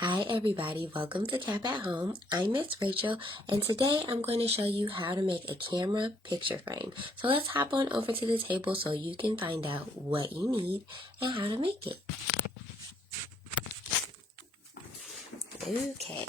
Hi everybody, welcome to Cap at Home. I'm Miss Rachel, and today I'm going to show you how to make a camera picture frame. So let's hop on over to the table so you can find out what you need and how to make it. Okay,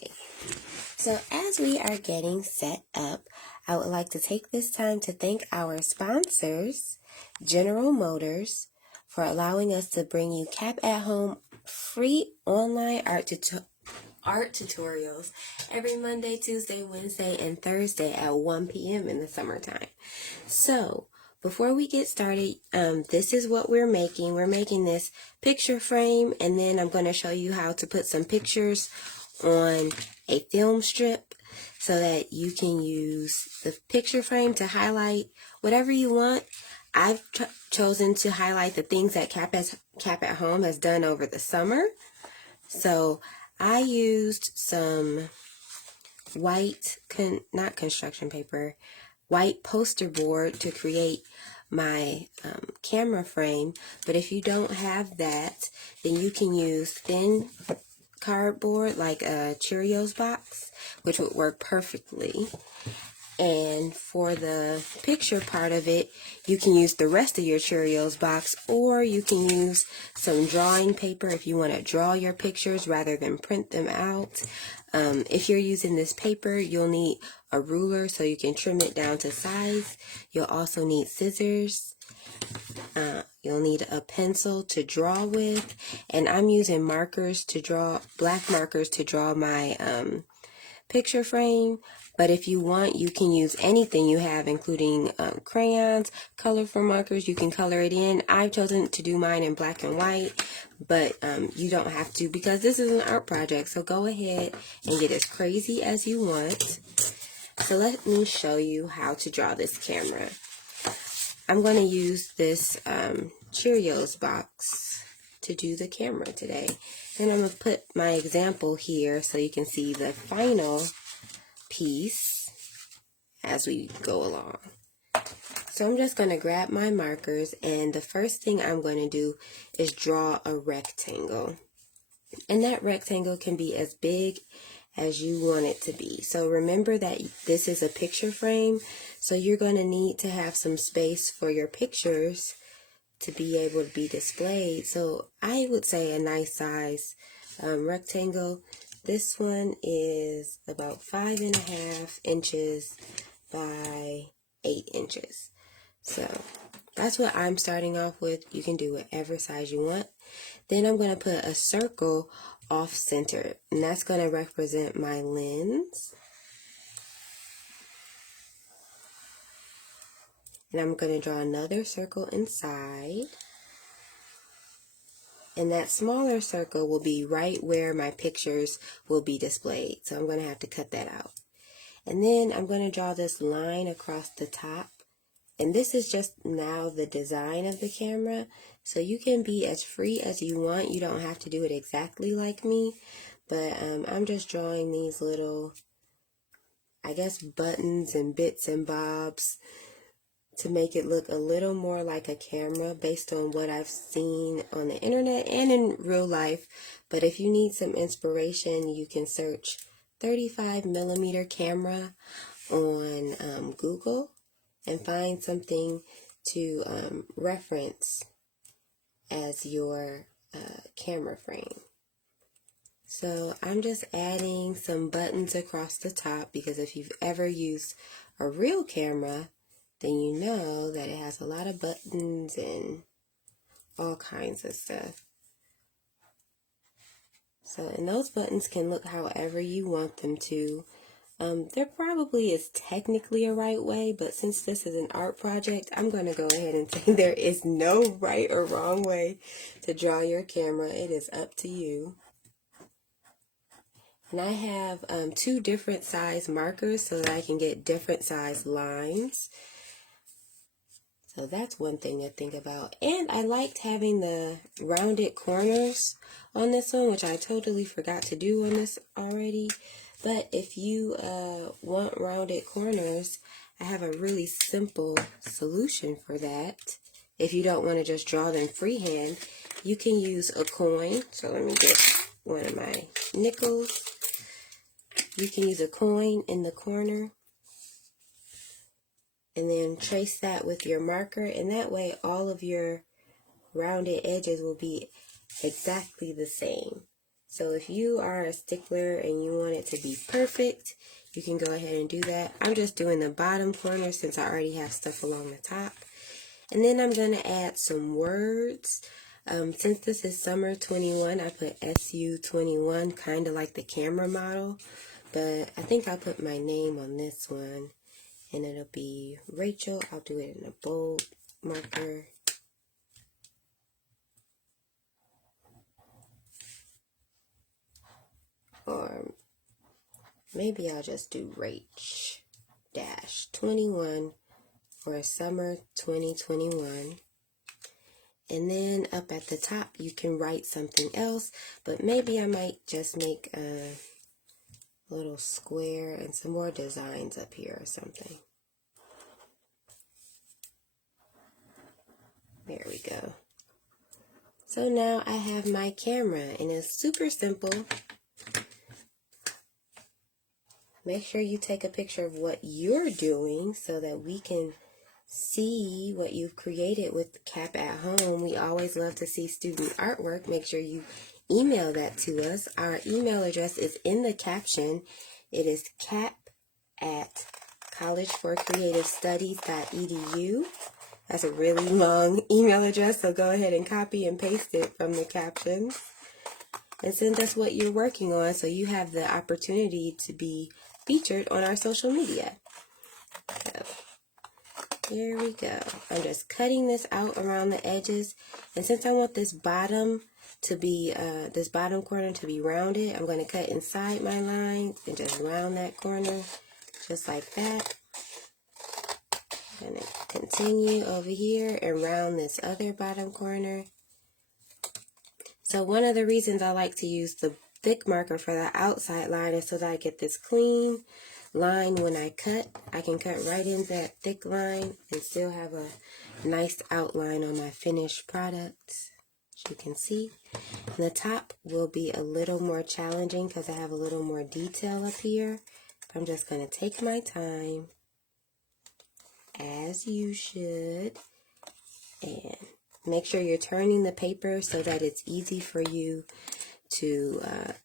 so as we are getting set up, I would like to take this time to thank our sponsors, General Motors, for allowing us to bring you Cap at Home free online art tutorials every Monday, Tuesday, Wednesday, and Thursday at 1 p.m. in the summertime. So, before we get started, this is what we're making. We're making this picture frame, and then I'm going to show you how to put some pictures on a film strip so that you can use the picture frame to highlight whatever you want. I've chosen to highlight the things that Cap at Home has done over the summer. So I used some white, not construction paper, white poster board to create my camera frame. But if you don't have that, then you can use thin cardboard like a Cheerios box, which would work perfectly. And for the picture part of it, you can use the rest of your Cheerios box, or you can use some drawing paper if you want to draw your pictures rather than print them out. If you're using this paper, you'll need a ruler so you can trim it down to size. You'll also need scissors. You'll need a pencil to draw with, and I'm using markers to draw, black markers to draw my picture frame. But if you want, you can use anything you have, including crayons, colorful markers. You can color it in. I've chosen to do mine in black and white, but you don't have to because this is an art project. So go ahead and get as crazy as you want. So let me show you how to draw this camera. I'm going to use this Cheerios box to do the camera today. And I'm going to put my example here so you can see the final piece as we go along. So I'm just going to grab my markers, and the first thing I'm going to do is draw a rectangle. And that rectangle can be as big as you want it to be. So remember that this is a picture frame, so you're going to need to have some space for your pictures to be able to be displayed. So I would say a nice size rectangle. This one is about 5.5 inches by 8 inches. So that's what I'm starting off with. You can do whatever size you want. Then I'm going to put a circle off center, and that's going to represent my lens. And I'm going to draw another circle inside. And that smaller circle will be right where my pictures will be displayed. So I'm going to have to cut that out. And then I'm going to draw this line across the top. And this is just now the design of the camera. So you can be as free as you want. You don't have to do it exactly like me. But I'm just drawing these little, I guess, buttons and bits and bobs to make it look a little more like a camera based on what I've seen on the internet and in real life. But if you need some inspiration, you can search 35mm camera on Google and find something to reference as your camera frame. So I'm just adding some buttons across the top because if you've ever used a real camera, then you know that it has a lot of buttons and all kinds of stuff. So, and those buttons can look however you want them to. There probably is technically a right way, but since this is an art project, I'm going to go ahead and say there is no right or wrong way to draw your camera. It is up to you. And I have 2 different size markers so that I can get different size lines. So that's one thing to think about. And I liked having the rounded corners on this one, which I totally forgot to do on this already. But if you want rounded corners, I have a really simple solution for that. If you don't want to just draw them freehand, you can use a coin. So let me get one of my nickels. You can use a coin in the corner and then trace that with your marker, and that way all of your rounded edges will be exactly the same. So if you are a stickler and you want it to be perfect, you can go ahead and do that. I'm just doing the bottom corner since I already have stuff along the top. And then I'm going to add some words. Since this is summer 21, I put SU21, kind of like the camera model. But I think I'll put my name on this one, and it'll be Rachel. I'll do it in a bold marker. Or maybe I'll just do Rach-21 for summer 2021. And then up at the top, you can write something else, but maybe I might just make a little square and some more designs up here or something. There we go. So now I have my camera, and it's super simple. Make sure you take a picture of what you're doing so that we can see what you've created with Cap at Home. We always love to see student artwork. Make sure you email that to us. Our email address is in the caption. It is cap@collegeforcreativestudies.edu. That's a really long email address, so go ahead and copy and paste it from the captions. And send us what you're working on so you have the opportunity to be featured on our social media. So, here we go. I'm just cutting this out around the edges, and since I want this bottom to be this bottom corner to be rounded, I'm going to cut inside my line and just round that corner just like that. I'm going to continue over here and round this other bottom corner. So one of the reasons I like to use the thick marker for the outside line is so that I get this clean line when I cut. I can cut right into that thick line and still have a nice outline on my finished product, as you can see. And the top will be a little more challenging because I have a little more detail up here. I'm just going to take my time, as you should, and make sure you're turning the paper so that it's easy for you to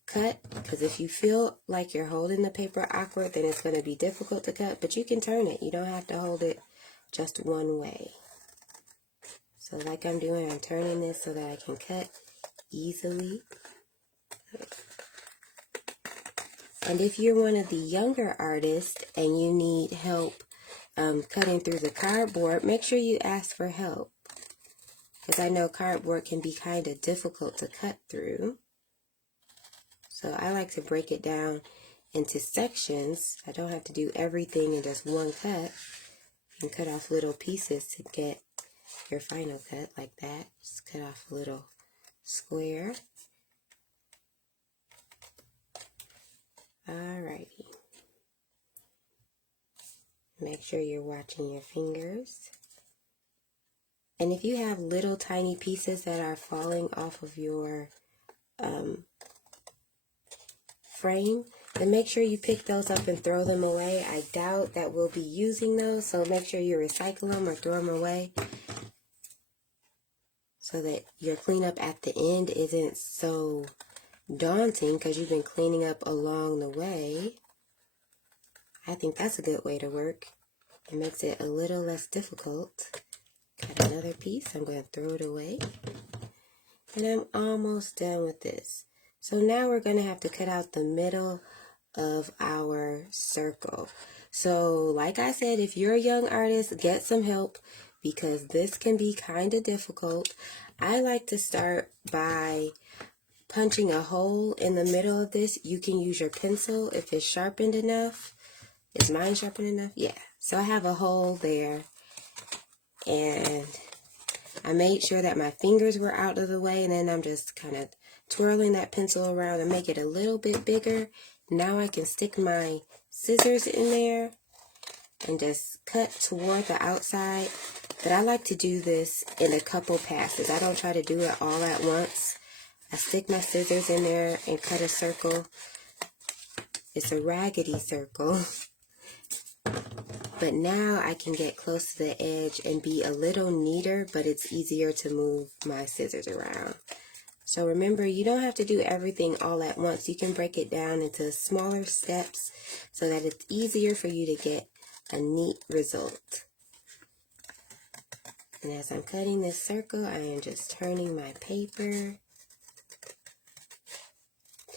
cut, because if you feel like you're holding the paper awkward, then it's going to be difficult to cut, but you can turn it. You don't have to hold it just one way. So like I'm doing, I'm turning this so that I can cut easily. And if you're one of the younger artists and you need help cutting through the cardboard, make sure you ask for help, because I know cardboard can be kind of difficult to cut through. So I like to break it down into sections. I don't have to do everything in just one cut. You can cut off little pieces to get your final cut like that. Just cut off a little square. Alrighty. Make sure you're watching your fingers. And if you have little tiny pieces that are falling off of your frame, then make sure you pick those up and throw them away. I doubt that we'll be using those, so make sure you recycle them or throw them away so that your cleanup at the end isn't so daunting because you've been cleaning up along the way. I think that's a good way to work. It makes it a little less difficult. Got another piece. I'm going to throw it away. And I'm almost done with this. So now we're going to have to cut out the middle of our circle. So like I said, if you're a young artist, get some help because this can be kind of difficult. I like to start by punching a hole in the middle of this. You can use your pencil if it's sharpened enough. Is mine sharpened enough? Yeah. So I have a hole there. And I made sure that my fingers were out of the way, and then I'm just kind of twirling that pencil around and make it a little bit bigger. Now I can stick my scissors in there and just cut toward the outside. But I like to do this in a couple passes. I don't try to do it all at once. I stick my scissors in there and cut a circle. It's a raggedy circle. But now I can get close to the edge and be a little neater, but it's easier to move my scissors around. So remember, you don't have to do everything all at once. You can break it down into smaller steps so that it's easier for you to get a neat result. And as I'm cutting this circle, I am just turning my paper.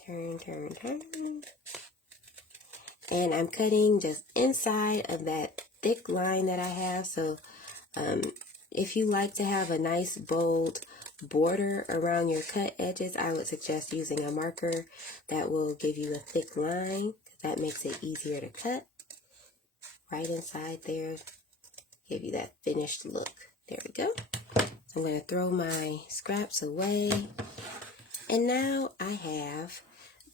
Turn, turn, turn. And I'm cutting just inside of that thick line that I have. So if you like to have a nice bold border around your cut edges, I would suggest using a marker that will give you a thick line. That makes it easier to cut. Right inside there, give you that finished look. There we go. I'm going to throw my scraps away. And now I have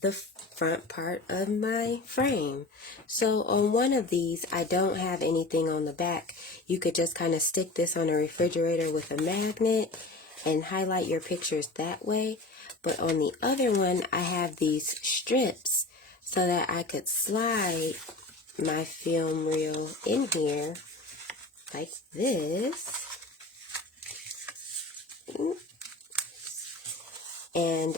the front part of my frame. So on one of these, I don't have anything on the back. You could just kind of stick this on a refrigerator with a magnet and highlight your pictures that way. But on the other one, I have these strips so that I could slide my film reel in here like this. And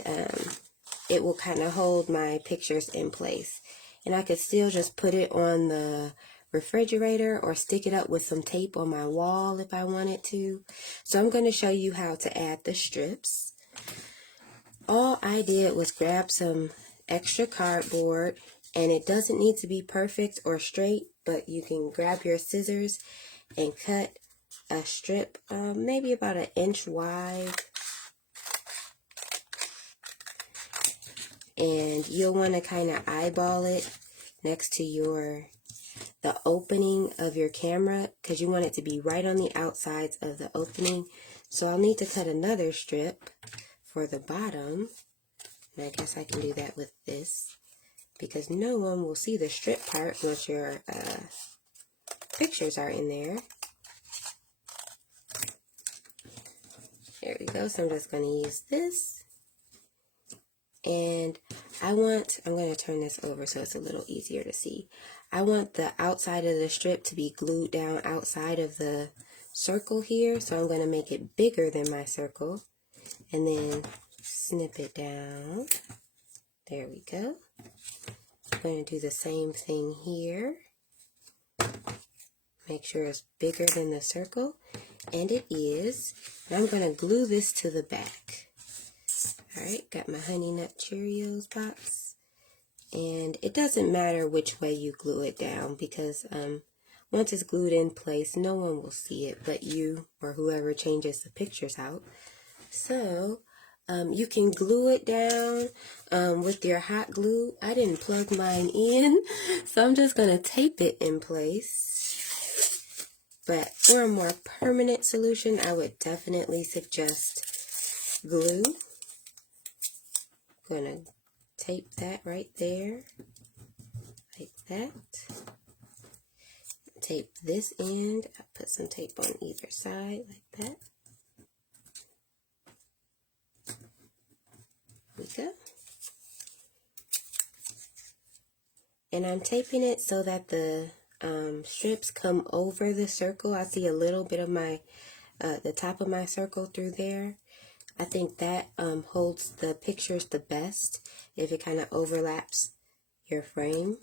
it will kind of hold my pictures in place. And I could still just put it on the refrigerator or stick it up with some tape on my wall if I wanted to. So I'm going to show you how to add the strips. All I did was grab some extra cardboard, and it doesn't need to be perfect or straight, but you can grab your scissors and cut a strip maybe about 1 inch wide. And you'll want to kind of eyeball it next to the opening of your camera, because you want it to be right on the outsides of the opening. So I'll need to cut another strip for the bottom. And I guess I can do that with this, because no one will see the strip part once your pictures are in there. There we go. So I'm just going to use this. And I'm going to turn this over so it's a little easier to see. I want the outside of the strip to be glued down outside of the circle here. So I'm going to make it bigger than my circle. And then snip it down. There we go. I'm going to do the same thing here. Make sure it's bigger than the circle. And it is. And I'm going to glue this to the back. Alright, got my Honey Nut Cheerios box, and it doesn't matter which way you glue it down, because once it's glued in place, no one will see it but you or whoever changes the pictures out. So you can glue it down with your hot glue. I didn't plug mine in, so I'm just going to tape it in place. But for a more permanent solution, I would definitely suggest glue. Going to tape that right there, like that. Tape this end. I put some tape on either side, like that. There we go. And I'm taping it so that the strips come over the circle. I see a little bit of my, the top of my circle through there. I think that holds the pictures the best if it kind of overlaps your frame.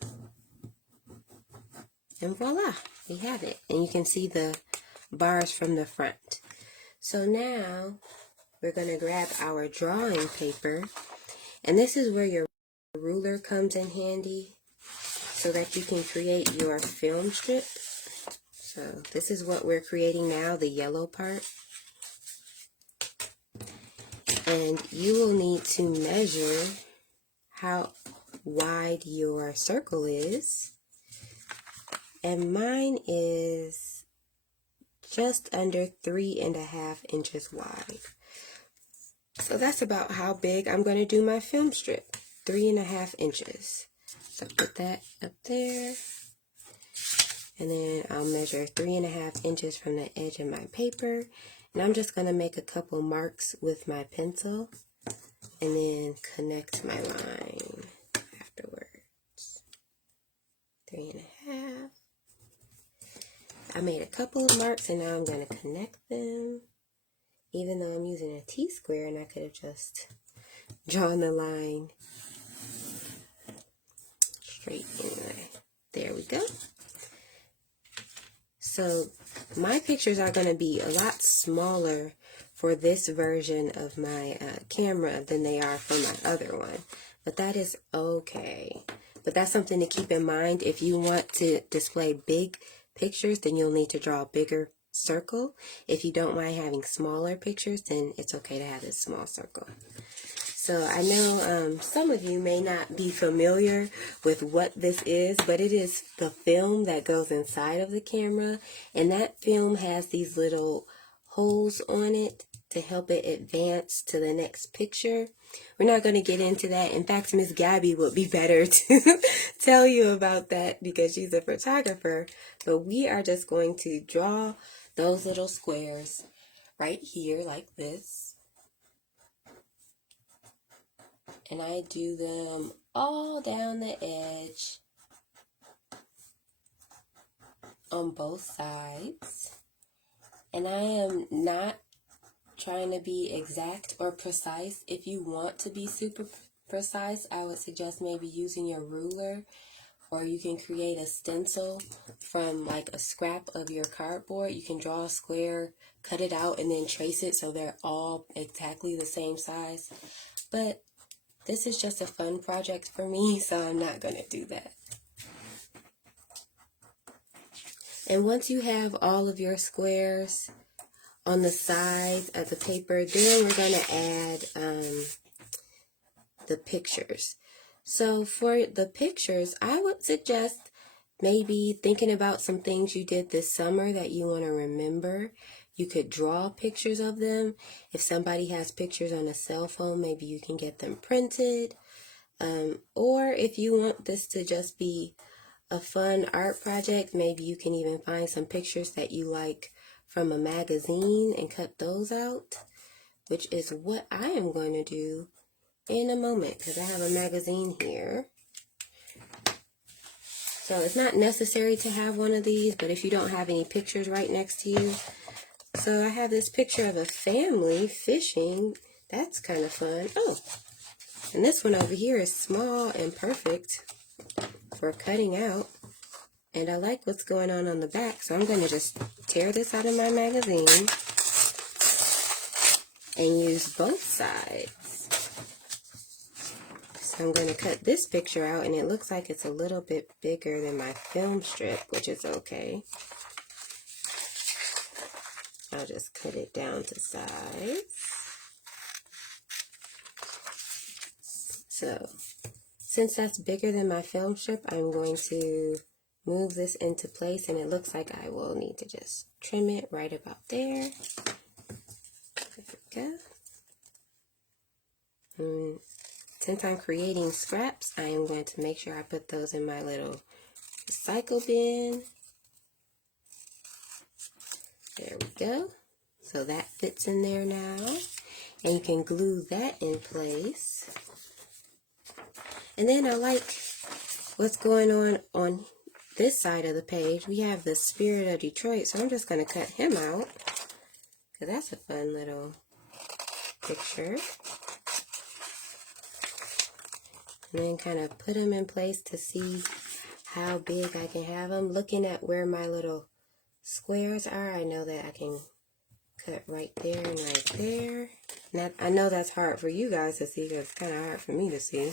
And voila, we have it. And you can see the bars from the front. So now we're going to grab our drawing paper. And this is where your ruler comes in handy so that you can create your film strip. So this is what we're creating now, the yellow part. And you will need to measure how wide your circle is. And mine is just under 3.5 inches wide. So that's about how big I'm going to do my film strip, 3.5 inches. So put that up there. And then I'll measure 3.5 inches from the edge of my paper. And I'm just going to make a couple marks with my pencil. and then connect my line afterwards. 3.5. I made a couple of marks and now I'm going to connect them, even though I'm using a T-square and I could have just drawn the line straight anyway. There we go. So my pictures are going to be a lot smaller for this version of my camera than they are for my other one, but that is okay. But that's something to keep in mind. If you want to display big pictures, then you'll need to draw a bigger circle. If you don't mind having smaller pictures, then it's okay to have this small circle. So I know some of you may not be familiar with what this is, but it is the film that goes inside of the camera, and that film has these little holes on it to help it advance to the next picture. We're not going to get into that. In fact, Miss Gabby would be better to tell you about that because she's a photographer. But we are just going to draw those little squares right here like this. And I do them all down the edge on both sides. And I am not trying to be exact or precise. If you want to be super precise, I would suggest maybe using your ruler, or you can create a stencil from like a scrap of your cardboard. You can draw a square, cut it out, and then trace it so they're all exactly the same size. But this is just a fun project for me, so I'm not going to do that. And once you have all of your squares on the sides of the paper, then we're going to add the pictures. So for the pictures, I would suggest maybe thinking about some things you did this summer that you want to remember. You could draw pictures of them. If somebody has pictures on a cell phone, maybe you can get them printed. Or if you want this to just be a fun art project, maybe you can even find some pictures that you like from a magazine and cut those out, which is what I am going to do in a moment because I have a magazine here. So it's not necessary to have one of these, but if you don't have any pictures right next to you. So I have this picture of a family fishing. That's kind of fun. Oh, and this one over here is small and perfect for cutting out. And I like what's going on the back, so I'm going to just tear this out of my magazine and use both sides. So I'm going to cut this picture out, and it looks like it's a little bit bigger than my film strip, which is okay. I'll just cut it down to size. So, since that's bigger than my film strip, I'm going to move this into place, and it looks like I will need to just trim it right about there. There we go. And since I'm creating scraps, I am going to make sure I put those in my little recycle bin. There we go. So that fits in there now. And you can glue that in place. And then I like what's going on this side of the page. We have the Spirit of Detroit, so I'm just going to cut him out because that's a fun little picture. And then kind of put them in place to see how big I can have them. Looking at where my little squares are, I know that I can cut right there and right there. Now, I know that's hard for you guys to see because it's kind of hard for me to see.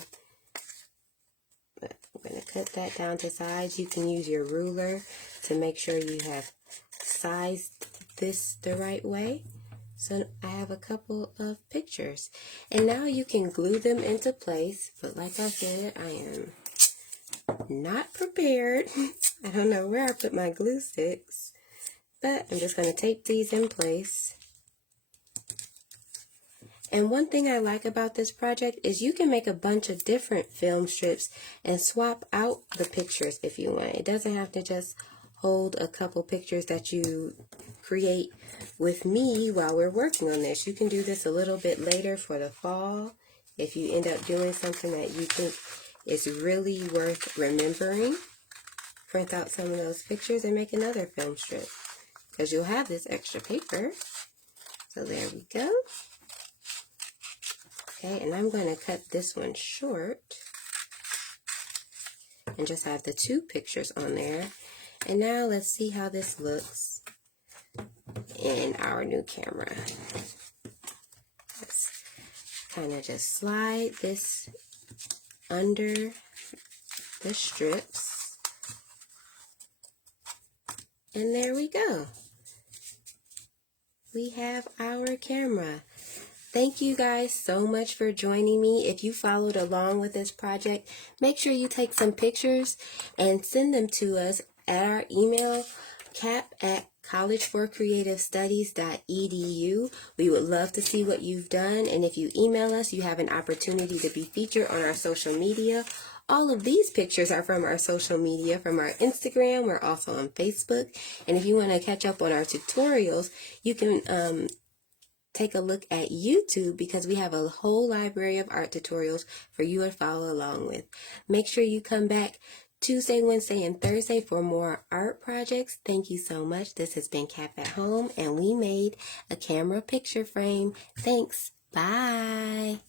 But I'm going to cut that down to size. You can use your ruler to make sure you have sized this the right way. So I have a couple of pictures. And now you can glue them into place. But like I said, I am not prepared. I don't know where I put my glue sticks. But I'm just going to tape these in place. And one thing I like about this project is you can make a bunch of different film strips and swap out the pictures if you want. It doesn't have to just hold a couple pictures that you create with me while we're working on this. You can do this a little bit later for the fall if you end up doing something that you think is really worth remembering, print out some of those pictures and make another film strip, because you'll have this extra paper. So there we go. Okay, and I'm going to cut this one short and just have the 2 pictures on there. And now let's see how this looks in our new camera. Let's kind of just slide this under the strips. And there we go. We have our camera. Thank you guys so much for joining me. If you followed along with this project, make sure you take some pictures and send them to us at our email, cap@collegeforcreativestudies.edu. We would love to see what you've done, and if you email us, you have an opportunity to be featured on our social media. All of these pictures are from our social media, from our Instagram. We're also on Facebook. And if you want to catch up on our tutorials, you can take a look at YouTube, because we have a whole library of art tutorials for you to follow along with. Make sure you come back Tuesday, Wednesday, and Thursday for more art projects. Thank you so much. This has been Cap at Home, and we made a camera picture frame. Thanks. Bye.